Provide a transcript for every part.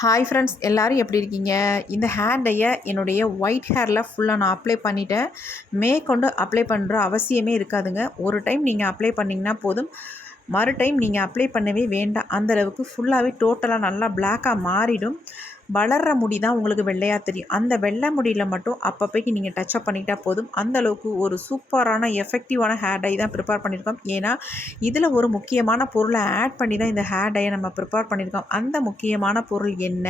Hi friends எல்லோரும் எப்படி இருக்கீங்க? இந்த ஹேர் டையை என்னுடைய ஒயிட் ஹேரில் ஃபுல்லாக நான் அப்ளை பண்ணிட்டேன். மேற்கொண்டு அப்ளை பண்ணுற அவசியமே இருக்காதுங்க. ஒரு டைம் நீங்கள் அப்ளை பண்ணிங்கன்னா போதும். மறு டைம் நீங்கள் அப்ளை பண்ணவே வேண்டாம். அந்தளவுக்கு ஃபுல்லாகவே டோட்டலாக நல்லா பிளாக்காக மாறிடும். வளர்கிற முடி தான் உங்களுக்கு வெள்ளையாக தெரியும். அந்த வெள்ளை முடியில் மட்டும் அப்பப்போக்கு நீங்கள் டச்சப் பண்ணிக்கிட்டால் போதும். அந்தளவுக்கு ஒரு சூப்பரான எஃபெக்டிவான ஹேர் டை தான் ப்ரிப்பேர் பண்ணியிருக்கோம் ஏன்னா இதில் ஒரு முக்கியமான பொருளை ஆட் பண்ணி தான் இந்த ஹேர் டையை நம்ம ப்ரிப்பேர் பண்ணியிருக்கோம் அந்த முக்கியமான பொருள் என்ன?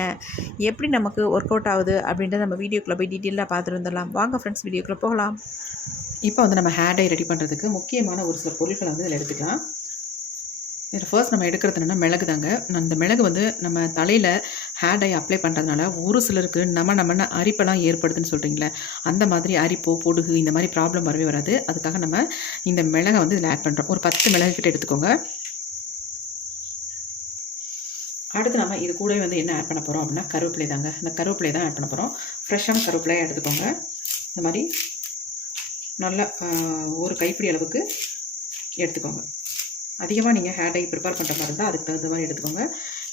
எப்படி நமக்கு ஒர்க் அவுட் ஆகுது? அப்படின்றத நம்ம வீடியோக்குள்ளே போய் டீட்டெயிலாக பார்த்துட்டு வந்துடலாம் வாங்க ஃப்ரெண்ட்ஸ் வீடியோக்குள்ளே போகலாம். இப்போ வந்து நம்ம ஹேர் டை ரெடி பண்ணுறதுக்கு முக்கியமான ஒரு சில பொருட்களை வந்து இதில் எடுத்துக்கலாம். இதில் ஃபர்ஸ்ட் நம்ம எடுக்கிறது என்னென்னா மிளகு தாங்க அந்த மிளகு வந்து நம்ம தலையில் ஹேர் டை அப்ளை பண்ணுறதுனால ஒரு சிலருக்கு நம்ம நம்ம அரிப்பெல்லாம் ஏற்படுதுன்னு சொல்கிறீங்களே அந்த மாதிரி அரிப்போ பொடுகு இந்த மாதிரி ப்ராப்ளம் வரவே வராது. அதுக்காக நம்ம இந்த மிளகை வந்து இதில் ஆட் பண்ணுறோம் ஒரு பத்து மிளகு கிட்ட எடுத்துக்கோங்க. அடுத்து நம்ம இது கூட வந்து என்ன ஆட் பண்ண போகிறோம் அப்படின்னா கருவேப்பிலை தாங்க. இந்த கருவேப்பிலை தான் ஆட் பண்ண போகிறோம் ஃப்ரெஷ்ஷான கருவேப்பிலையை எடுத்துக்கோங்க. இந்த மாதிரி நல்லா ஒரு கைப்பிடி அளவுக்கு எடுத்துக்கோங்க. அதிகமாக நீங்கள் ஹேர் டை ப்ரிப்பேர் பண்ணுற மாதிரி இருந்தால் அதுக்கு தகுந்த மாதிரி எடுத்துக்கோங்க.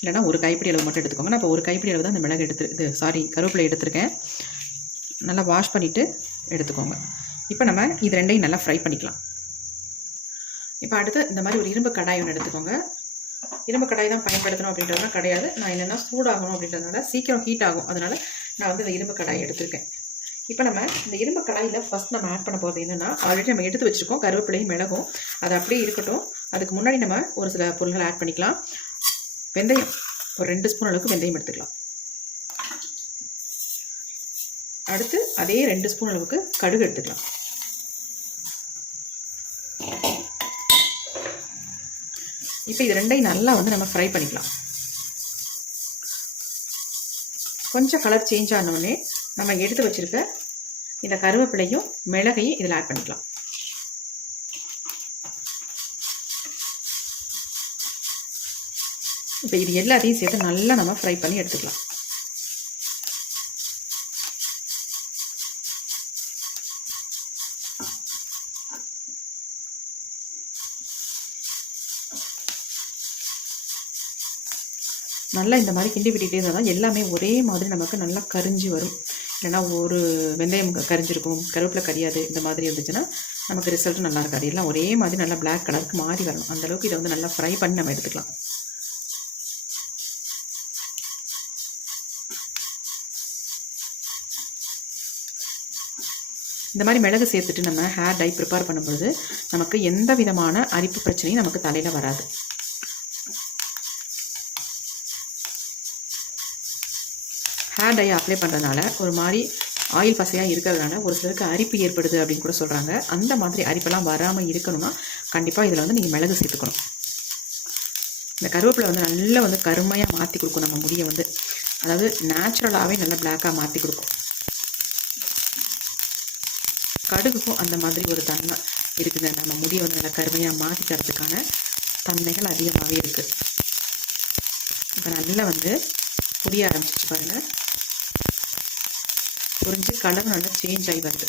இல்லைனா ஒரு கைப்பிடி அளவு மட்டும் எடுத்துக்கோங்க. நான் இப்போ ஒரு கைப்பிடி அளவு தான் அந்த மிளகு எடுத்து இது சாரி கருவேப்பிலை எடுத்திருக்கேன். நல்லா வாஷ் பண்ணிவிட்டு எடுத்துக்கோங்க. இப்போ நம்ம இது ரெண்டையும் நல்லா ஃப்ரை பண்ணிக்கலாம். இப்போ அடுத்து இந்த மாதிரி ஒரு இரும்பு கடாய் ஒன்று எடுத்துக்கோங்க. இரும்பு கடாய் தான் பயன்படுத்தணும் அப்படின்றதுலாம் கிடையாது. நான் என்னென்னா சூடாகணும் அப்படின்றதுனால சீக்கிரம் ஹீட் ஆகும். அதனால் நான் வந்து இந்த இரும்பு கடாய் எடுத்திருக்கேன். இப்போ நம்ம இந்த இரும்பு கடாயில் ஃபஸ்ட் நம்ம ஆட் பண்ண போகிறது என்னென்னா ஆல்ரெடி நம்ம எடுத்து வச்சுருக்கோம் கருவேப்பிலையும் மிளகும். அது அப்படியே இருக்கட்டும். அதுக்கு முன்னாடி நம்ம ஒரு சில பொருள்கள் ஆட் பண்ணிக்கலாம். வெந்தயம். ஒரு ரெண்டு ஸ்பூன் அளவுக்கு வெந்தயம் எடுத்துக்கலாம். அடுத்து அதே ரெண்டு ஸ்பூன் அளவுக்கு கடுகு எடுத்துக்கலாம். இப்போ இது ரெண்டையும் நல்லா வந்து நம்ம ஃப்ரை பண்ணிக்கலாம். கொஞ்சம் கலர் சேஞ்ச் ஆனோடனே நம்ம எடுத்து வச்சுருக்க இந்த கருவேப்பிலையும் மிளகையும் இதில் ஆட் பண்ணிக்கலாம். இப்போ இது எல்லாத்தையும் சேர்த்து நல்லா நம்ம ஃப்ரை பண்ணி எடுத்துக்கலாம். நல்லா இந்த மாதிரி கிண்டி விட்டுக்கிட்டே இருந்தால் தான் எல்லாமே ஒரே மாதிரி நமக்கு நல்லா கரிஞ்சு வரும். இல்லைனா ஒரு வெந்தயம் கரிஞ்சிருக்கும் கருவேப்பிலை கரியாது இந்த மாதிரி இருந்துச்சுன்னா நமக்கு ரிசல்ட் நல்லா இருக்காது. எல்லாம் ஒரே மாதிரி நல்லா பிளாக் கலருக்கு மாறி வரணும். அந்தளவுக்கு இதை வந்து நல்லா ஃப்ரை பண்ணி நம்ம எடுத்துக்கலாம். இந்த மாதிரி மிளகு சேர்த்துட்டு நம்ம ஹேர் டை ப்ரிப்பேர் பண்ணும்பொழுது நமக்கு எந்த விதமான அரிப்பு பிரச்சனையும் நமக்கு தலையில் வராது. ஹேர் டை அப்ளை பண்ணுறதுனால ஒரு மாதிரி ஆயில் பசையாக இருக்கிறதுனால ஒரு சிலருக்கு அரிப்பு ஏற்படுது அப்படின்னு கூட சொல்கிறாங்க அந்த மாதிரி அரிப்பெல்லாம் வராமல் இருக்கணும்னா கண்டிப்பாக இதில் வந்து நீங்கள் மிளகு சேர்த்துக்கணும். இந்த கருவேப்பிலை வந்து நல்லா வந்து கருமையாக மாற்றி கொடுக்கும் நம்ம முடியை வந்து. அதாவது நேச்சுரலாகவே நல்லா பிளாக்காக மாற்றி கொடுக்கும். கடுகுக்கும் அந்த மாதிரி ஒரு தன்மை இருக்குது நம்ம முடியை வந்து நல்லா கருமையாக மாற்றிக்கிறதுக்கான தன்மைகள் அதிகமாகவே இருக்குது இப்போ நல்லா வந்து புரிய ஆரம்பிச்சிச்சு பாருங்கள் புரிஞ்சு கலர் நல்லா சேஞ்ச் ஆகி வருது.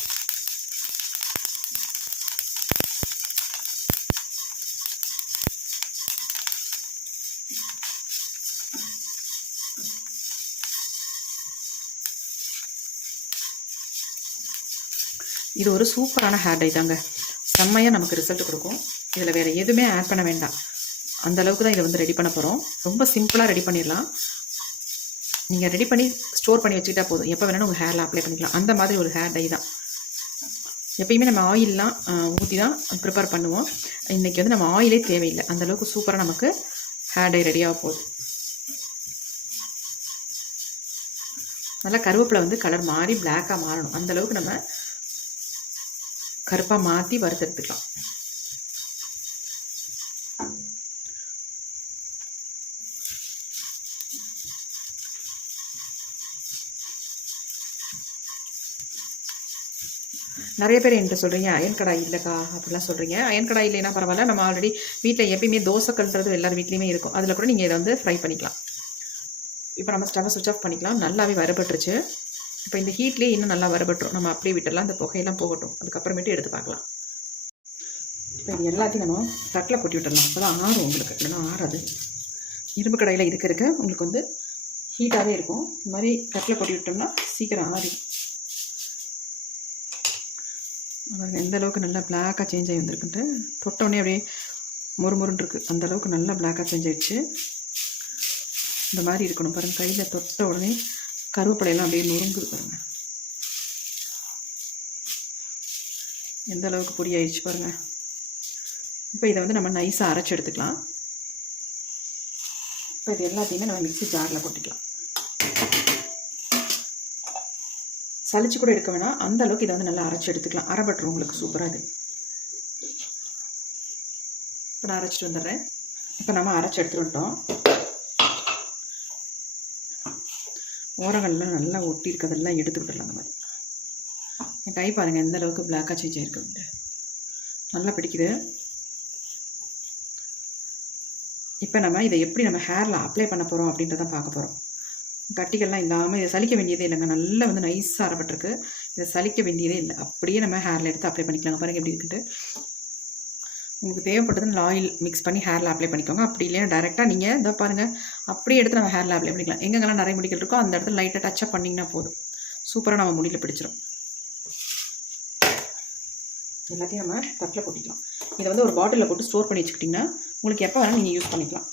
இது ஒரு சூப்பரான ஹேர் டை தாங்க. செம்மையாக நமக்கு ரிசல்ட் கொடுக்கும். இதில் வேறு எதுவுமே ஆட் பண்ண வேண்டாம். அந்த அளவுக்கு தான் இதை வந்து ரெடி பண்ண போகிறோம் ரொம்ப சிம்பிளாக ரெடி பண்ணிடலாம். நீங்கள் ரெடி பண்ணி ஸ்டோர் பண்ணி வச்சுக்கிட்டா போதும். எப்போ வேணாலும் உங்கள் ஹேரில் அப்ளை பண்ணிக்கலாம். அந்த மாதிரி ஒரு ஹேர் டை தான். எப்பயுமே நம்ம ஆயிலெலாம் ஊற்றி தான் ப்ரிப்பேர் பண்ணுவோம். இன்றைக்கி வந்து நம்ம ஆயிலே தேவையில்லை. அந்தளவுக்கு சூப்பராக நமக்கு ஹேர் டை ரெடியாக போகுது. நல்லா கருவேப்பிலை வந்து கலர் மாறி பிளாக்காக மாறணும். அந்தளவுக்கு நம்ம கருப்பாக மாற்றி வறுத்தெடுத்துக்கலாம். நிறைய பேர் என்கிட்ட சொல்கிறீங்க அயன் கடாய் இல்லைக்கா அப்படிலாம் சொல்கிறீங்க அயன் கடாய் இல்லைன்னா பரவாயில்ல நம்ம ஆல்ரெடி வீட்டில் எப்பயுமே தோசை கல்றது எல்லார் வீட்லேயுமே இருக்கும். அதில் கூட நீங்கள் இதை வந்து ஃப்ரை பண்ணிக்கலாம். இப்போ நம்ம ஸ்டவ் சுவிச் ஆஃப் பண்ணிக்கலாம். நல்லாவே வரப்பட்டுருச்சு இப்போ இந்த ஹீட்லேயே இன்னும் நல்லா வரப்பட்டுரும் நம்ம அப்படியே விட்டுடலாம். அந்த புகையெல்லாம் போகட்டும். அதுக்கப்புறமேட்டு எடுத்து பார்க்கலாம். இப்போ இது எல்லாத்தையும் நம்ம தட்டில் கொட்டி விட்டுடலாம். அப்போ தான் ஆறும் உங்களுக்கு. இல்லைன்னா ஆறாது. இரும்பு கடையில் இருக்க இருக்க. உங்களுக்கு வந்து ஹீட்டாகவே இருக்கும். இந்த மாதிரி தட்டில் கொட்டி விட்டோம்னா சீக்கிரம் ஆறிடும் பாருங்க எந்த அளவுக்கு நல்லா பிளாக்காக சேஞ்ச் ஆகி வந்திருக்குன்ட்டு. தொட்டோடனே அப்படியே முறுமுறுன்னு இருக்குது அந்த அளவுக்கு நல்லா பிளாக்காக சேஞ்ச் ஆயிடுச்சு. இந்த மாதிரி இருக்கணும் பாருங்கள் கையில் தொட்ட உடனே கருவேப்பிலையெல்லாம் அப்படியே நொறுங்குது பாருங்கள் எந்த அளவுக்கு பொடி ஆயிடுச்சு பாருங்கள் இப்போ இதை வந்து நம்ம நைஸாக அரைச்சி எடுத்துக்கலாம். இப்போ இது எல்லாத்தையுமே நம்ம மிக்சி ஜாரில் கொட்டிக்கலாம் சளிச்சு கூட எடுக்க வேணாம். அந்த அளவுக்கு இதை வந்து நல்லா அரைச்சி எடுத்துக்கலாம். அரைபட்டுரும் உங்களுக்கு சூப்பராக இது. இப்போ நான் அரைச்சிட்டு வந்துடுறேன். இப்போ நம்ம அரைச்சி எடுத்துகிட்டோம் ஓரங்கள்லாம் நல்லா ஒட்டி இருக்கிறதெல்லாம் எடுத்து விடலாம் அந்த மாதிரி. என் கை பாருங்கள் எந்த அளவுக்கு பிளாக்காக சேஞ்ச் ஆகிருக்குன்ட்டு நல்லா பிடிக்குது. இப்போ நம்ம இதை எப்படி நம்ம ஹேரில் அப்ளை பண்ண போகிறோம் அப்படின்றத பார்க்க போகிறோம் கட்டிகள்லாம் இல்லாமல் இதை சலிக்க வேண்டியதே இல்லைங்க. நல்லா வந்து நைஸாக அரைப்பட்டிருக்கு. இதை சலிக்க வேண்டியதே இல்லை. அப்படியே நம்ம ஹேரில் எடுத்து அப்ளை பண்ணிக்கலாங்க. பாருங்கள் எப்படி இருக்குன்ட்டு. உங்களுக்கு தேவைப்பட்டதுன்னு ஆயில் மிக்ஸ் பண்ணி ஹேரில் அப்ளை பண்ணிக்கோங்க. அப்படி இல்லையா டேரெக்டாக நீங்கள் இதை பாருங்கள் அப்படியே எடுத்து நம்ம ஹேரில் அப்ளை பண்ணிக்கலாம். எங்கெங்கெல்லாம் நிறைய முடிகள் இருக்கோ அந்த இடத்துல லைட்டாக டச்சப் பண்ணிங்கன்னா போதும். சூப்பராக நம்ம முடியில் பிடிச்சிரும். எல்லாத்தையும் நம்ம தட்டில் கொட்டிக்கலாம். இதை வந்து ஒரு பாட்டிலில் போட்டு ஸ்டோர் பண்ணி வச்சுக்கிட்டிங்கன்னா உங்களுக்கு எப்போ வேணாலும் நீங்கள் யூஸ் பண்ணிக்கலாம்.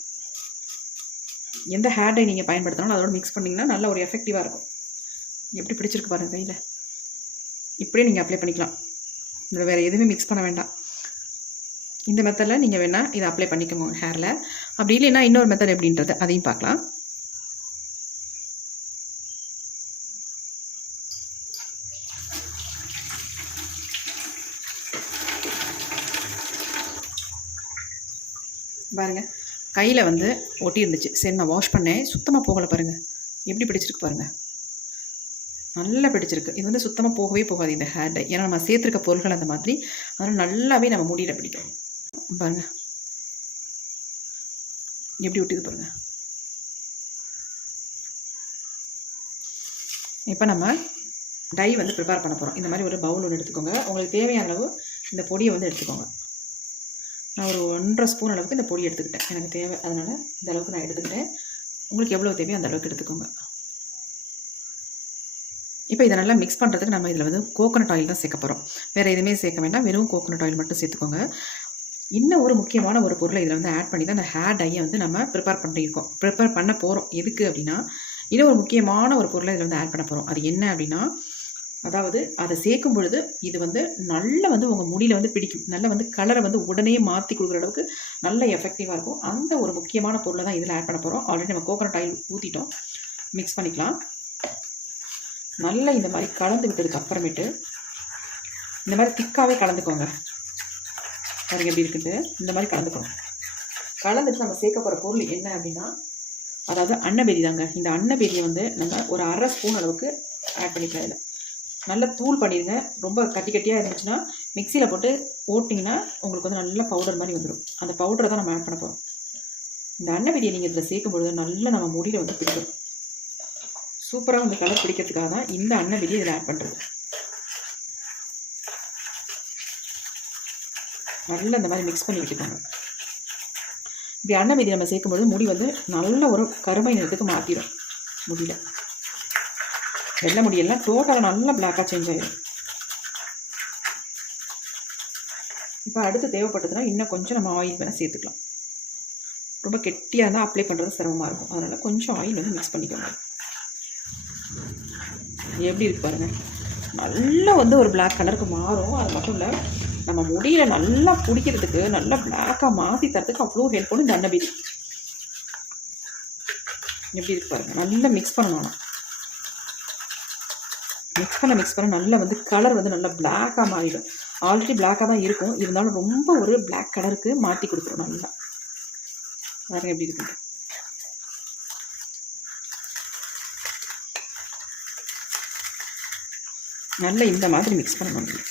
எந்த ஹேர் டை நீங்கள் பயன்படுத்தினாலும் அதோட மிக்ஸ் பண்ணிங்கன்னா நல்ல ஒரு எஃபெக்டிவாக இருக்கும். எப்படி பிடிச்சிருக்கு பாருங்கள் கையில். இப்படியே நீங்கள் அப்ளை பண்ணிக்கலாம். இதில் வேறு எதுவுமே மிக்ஸ் பண்ண வேண்டாம். இந்த மெத்தடில் நீங்கள் வேணால் இதை அப்ளை பண்ணிக்கோங்க உங்கள் ஹேரில் அப்படி இல்லைன்னா இன்னொரு மெத்தட் எப்படின்றது அதையும் பார்க்கலாம். பாருங்கள் கையில் வந்து ஒட்டி இருந்துச்சு சரி நான் வாஷ் பண்ணேன். சுத்தமாக போகலை பாருங்கள் எப்படி பிடிச்சிருக்கு பாருங்கள் நல்லா பிடிச்சிருக்கு. இது வந்து சுத்தமாக போகவே போகாது இந்த ஹேர் டை ஏன்னா நம்ம சேர்த்துருக்க பொருட்கள் அந்த மாதிரி. அதனால் நல்லாவே நம்ம முடியல பிடிக்கும். பாருங்க. எப்படி ஒட்டிது பாருங்க. இப்போ நம்ம டை வந்து ப்ரிப்பேர் பண்ண போகிறோம் இந்த மாதிரி ஒரு பவுல் ஒன்று எடுத்துக்கோங்க. உங்களுக்கு தேவையான அளவு இந்த பொடியை வந்து எடுத்துக்கோங்க. நான் ஒரு ஒன்றரை ஸ்பூன் அளவுக்கு இந்த பொடி எடுத்துக்கிட்டேன். எனக்கு தேவை அதனால் இந்த அளவுக்கு நான் எடுத்துக்கிட்டேன். உங்களுக்கு எவ்வளோ தேவையோ அந்த அளவுக்கு எடுத்துக்கோங்க. இப்போ இதை நல்லா மிக்ஸ் பண்ணுறதுக்கு நம்ம இதில் வந்து கோகோனட் ஆயில் தான் சேர்க்க போகிறோம் வேறு எதுவுமே சேர்க்க வேண்டாம். வெறும் கோகோனட் ஆயில் மட்டும் சேர்த்துக்கோங்க. இன்னும் ஒரு முக்கியமான ஒரு பொருளை இதில் வந்து ஆட் பண்ணி தான் அந்த ஹேர் டையை வந்து நம்ம ப்ரிப்பேர் பண்ணியிருக்கோம். ப்ரிப்பேர் பண்ண போகிறோம் எதுக்கு அப்படின்னா இன்னும் ஒரு முக்கியமான ஒரு பொருளை இதில் வந்து ஆட் பண்ண போகிறோம் அது என்ன அப்படின்னா அதாவது அதை சேர்க்கும் பொழுது இது வந்து நல்லா வந்து உங்கள் முடியில் வந்து பிடிக்கும். நல்லா வந்து கலரை வந்து உடனே மாற்றி கொடுக்குற அளவுக்கு நல்ல எஃபெக்டிவாக இருக்கும். அந்த ஒரு முக்கியமான பொருளை தான் இதில் ஆட் பண்ண போகிறோம் ஆல்ரெடி நம்ம கோகனட் ஆயில் ஊற்றிட்டோம் மிக்ஸ் பண்ணிக்கலாம். நல்லா இந்த மாதிரி கலந்து விட்டதுக்கு அப்புறமேட்டு இந்த மாதிரி திக்காகவே கலந்துக்கோங்க. பாருங்க எப்படி இருக்குது. இந்த மாதிரி கலந்துக்கணும். கலந்துட்டு நம்ம சேர்க்க போகிற பொருள் என்ன அப்படின்னா அதாவது அன்னபெரி தாங்க. இந்த அன்னபெரியை வந்து நம்ம ஒரு அரை ஸ்பூன் அளவுக்கு ஆட் பண்ணிக்கலாம் இதில் நல்லா தூள் பண்ணிடுங்க. ரொம்ப கட்டி கட்டியாக இருந்துச்சுன்னா மிக்சியில் போட்டு ஓட்டிங்கன்னா உங்களுக்கு வந்து நல்ல பவுடர் மாதிரி வந்துடும் அந்த பவுடரை தான் நம்ம ஆட் பண்ண போகிறோம் இந்த அன்னபெரியை நீங்கள் இதில் சேர்க்கும் பொழுது நல்லா நம்ம முடியில் வந்து பிடிக்கும். சூப்பராக வந்து கலர் பிடிக்கிறதுக்காக தான் இந்த அன்னபெரியை இதில் ஆட் பண்ணுறது நல்லா இந்த மாதிரி மிக்ஸ் பண்ணி வச்சுக்கோங்க. இப்படி மீதி நம்ம சேர்க்கும்போது முடி வந்து நல்ல ஒரு கருமை நிறத்துக்கு மாற்றிடும் முடியல. வெள்ளை முடியெல்லாம் டோட்டலாக நல்லா பிளாக்காக சேஞ்ச் ஆகிடும் இப்போ அடுத்து தேவைப்பட்டதுன்னா இன்னும் கொஞ்சம் நம்ம ஆயில் வேணால் சேர்த்துக்கலாம். ரொம்ப கெட்டியாக இருந்தால் அப்ளை பண்ணுறது சிரமமாக இருக்கும். அதனால் கொஞ்சம் ஆயில் வந்து மிக்ஸ் பண்ணிக்கோங்க. எப்படி இருக்கு பாருங்கள் நல்லா வந்து ஒரு பிளாக் கலருக்கு மாறும். அது மட்டும் இல்லை நம்ம முடியில நல்லா பிடிக்கிறதுக்கு நல்லா பிளாக்காக மாற்றி தரத்துக்கு அவ்வளோ ஹெல்ப் பண்ணும் இந்த எப்படி இருக்கு பாருங்கள் நல்லா மிக்ஸ் பண்ணணும் மிக்ஸ் பண்ண மிக்ஸ் பண்ண நல்லா வந்து கலர் வந்து நல்லா பிளாக்காக மாறிடும். ஆல்ரெடி பிளாக்காக தான் இருக்கும். இருந்தாலும் ரொம்ப ஒரு பிளாக் கலருக்கு மாற்றி கொடுத்துரும் நல்லா. பாருங்க எப்படி இருக்கு. நல்லா இந்த மாதிரி மிக்ஸ் பண்ணணும்.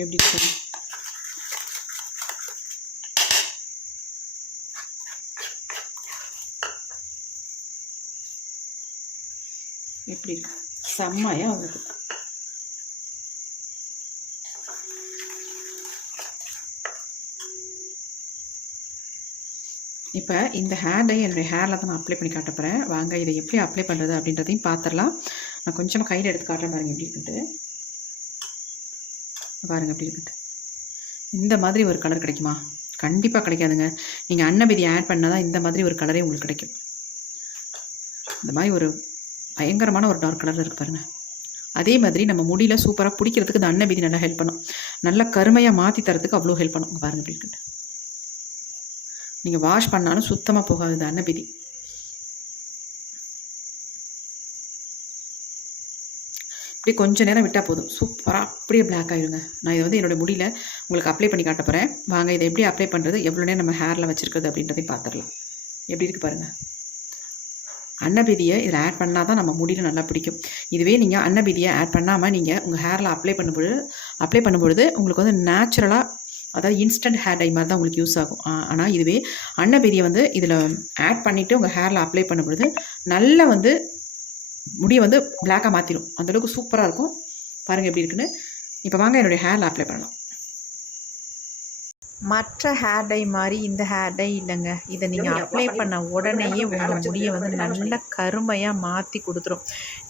எப்படி இருக்கும் எப்படி இருக்கு? செம்மையா வருது இப்போ இந்த ஹேர் டை என்னுடைய ஹேரில் தான் நான் அப்ளை பண்ணி காட்ட போகிறேன் வாங்க இதை எப்படி அப்ளை பண்ணுறது அப்படின்றதையும் பார்த்துடலாம். நான் கொஞ்சமாக கையில் எடுத்து காட்டுறேன் பாருங்கள் எப்படி இருக்குன்ட்டு. பாருங்கள் எப்படி இருக்குது இந்த மாதிரி ஒரு கலர் கிடைக்குமா? கண்டிப்பாக கிடைக்காதுங்க. நீங்கள் அன்னபதி ஆட் பண்ணால் தான் இந்த மாதிரி ஒரு கலரே உங்களுக்கு கிடைக்கும். இந்த மாதிரி ஒரு பயங்கரமான ஒரு டார்க் கலரில் இருக்கு பாருங்கள் அதே மாதிரி நம்ம முடியில் சூப்பராக பிடிக்கிறதுக்கு இந்த அன்னபதி நல்லா ஹெல்ப் பண்ணும். நல்லா கருமையாக மாற்றி தரத்துக்கு அவ்வளோ ஹெல்ப் பண்ணும். பாருங்கள் பாருங்க நீங்கள் வாஷ் பண்ணாலும் சுத்தமாக போகாது இந்த அன்னபிதி இப்படி கொஞ்சம் நேரம் விட்டால் போதும். சூப்பராக அப்படியே பிளாக் ஆகிடுங்க நான் இதை வந்து என்னோட முடியல உங்களுக்கு அப்ளை பண்ணி காட்ட போகிறேன் வாங்க இதை எப்படி அப்ளை பண்ணுறது எவ்வளோ நேரம் நம்ம ஹேரில் வச்சுருக்குறது அப்படின்றதையும் பார்த்துடலாம் எப்படி இருக்குது பாருங்கள் அன்னபீதியை இதில் ஆட் பண்ணால் தான் நம்ம முடியல நல்லா பிடிக்கும். இதுவே நீங்கள் அன்னபீதியை ஆட் பண்ணாமல் நீங்கள் உங்கள் ஹேரில் அப்ளை பண்ணும்பொழுது அப்ளை பண்ணும்பொழுது உங்களுக்கு வந்து நேச்சுரலாக அதாவது இன்ஸ்டன்ட் ஹேர் டை மாதிரி தான் உங்களுக்கு யூஸ் ஆகும். ஆனால் இதுவே அன்னபீதியை வந்து இதில் ஆட் பண்ணிவிட்டு உங்கள் ஹேரில் அப்ளை பண்ணும்பொழுது நல்லா வந்து முடியை வந்து பிளாக்காக மாற்றிடும் அந்தளவுக்கு சூப்பராக இருக்கும். பாருங்கள் எப்படி இருக்குன்னு. இப்போ வாங்க என்னுடைய ஹேரில் அப்ளை பண்ணலாம். மற்ற ஹேர் டை மாதிரி இந்த ஹேர் டை இல்லைங்க. இதை நீங்கள் அப்ளை பண்ண உடனேயே உங்கள் முடியை வந்து நல்ல கருமையாக மாற்றி கொடுத்துரும்.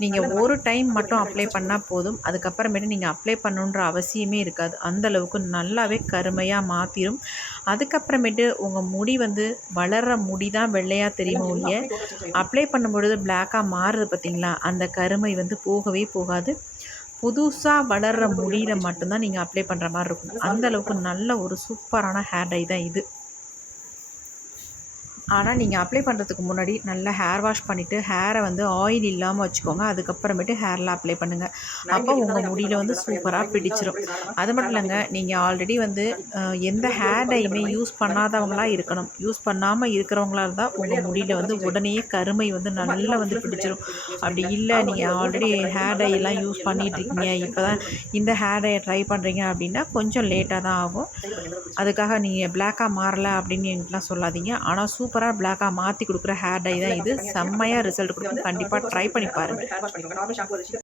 நீங்கள் ஒரு டைம் மட்டும் அப்ளை பண்ணால் போதும். அதுக்கப்புறமேட்டு நீங்கள் அப்ளை பண்ணணுன்ற அவசியமே இருக்காது. அந்த அளவுக்கு நல்லாவே கருமையாக மாற்றிடும் அதுக்கப்புறமேட்டு உங்கள் முடி வந்து வளர்கிற முடி தான் வெள்ளையாக தெரியுமோ ஒழிய அப்ளை பண்ணும்பொழுது பிளாக்காக மாறுது பார்த்தீங்களா அந்த கருமை வந்து போகவே போகாது. புதுசாக வளர்கிற முடியில மட்டும்தான் நீங்கள் அப்ளை பண்ணுற மாதிரி இருக்கும். அந்த அளவுக்கு நல்ல ஒரு சூப்பரான ஹேர் டை தான் இது. ஆனால் நீங்கள் அப்ளை பண்ணுறதுக்கு முன்னாடி நல்லா ஹேர் வாஷ் பண்ணிவிட்டு ஹேரை வந்து ஆயில் இல்லாமல் வச்சுக்கோங்க. அதுக்கப்புறமேட்டு ஹேரில் அப்ளை பண்ணுங்கள் அப்போ உங்கள் முடியில் வந்து சூப்பராக பிடிச்சிரும். அது மட்டும் இல்லைங்க நீங்கள் ஆல்ரெடி வந்து எந்த ஹேர் டையுமே யூஸ் பண்ணாதவங்களா இருக்கணும். யூஸ் பண்ணாமல் இருக்கிறவங்களா இருந்தால் உங்கள் முடியில் வந்து உடனே கருமை வந்து நல்லா வந்து பிடிச்சிரும். அப்படி இல்லை நீங்கள் ஆல்ரெடி ஹேர் டை எல்லாம் யூஸ் பண்ணிட்டு இருக்கீங்க. இப்போ தான் இந்த ஹேர் டையை ட்ரை பண்ணுறீங்க அப்படின்னா கொஞ்சம் லேட்டாக தான் ஆகும். அதுக்காக நீங்கள் பிளாக்காக மாறல அப்படின்னு என்கிட்டலாம் சொல்லாதீங்க. ஆனால் சூப்பராக பிளாக்காக மாற்றி கொடுக்குற ஹேர் டை தான் இது. செம்மையாக ரிசல்ட் கொடுக்கும். கண்டிப்பாக ட்ரை பண்ணி பாருங்கள்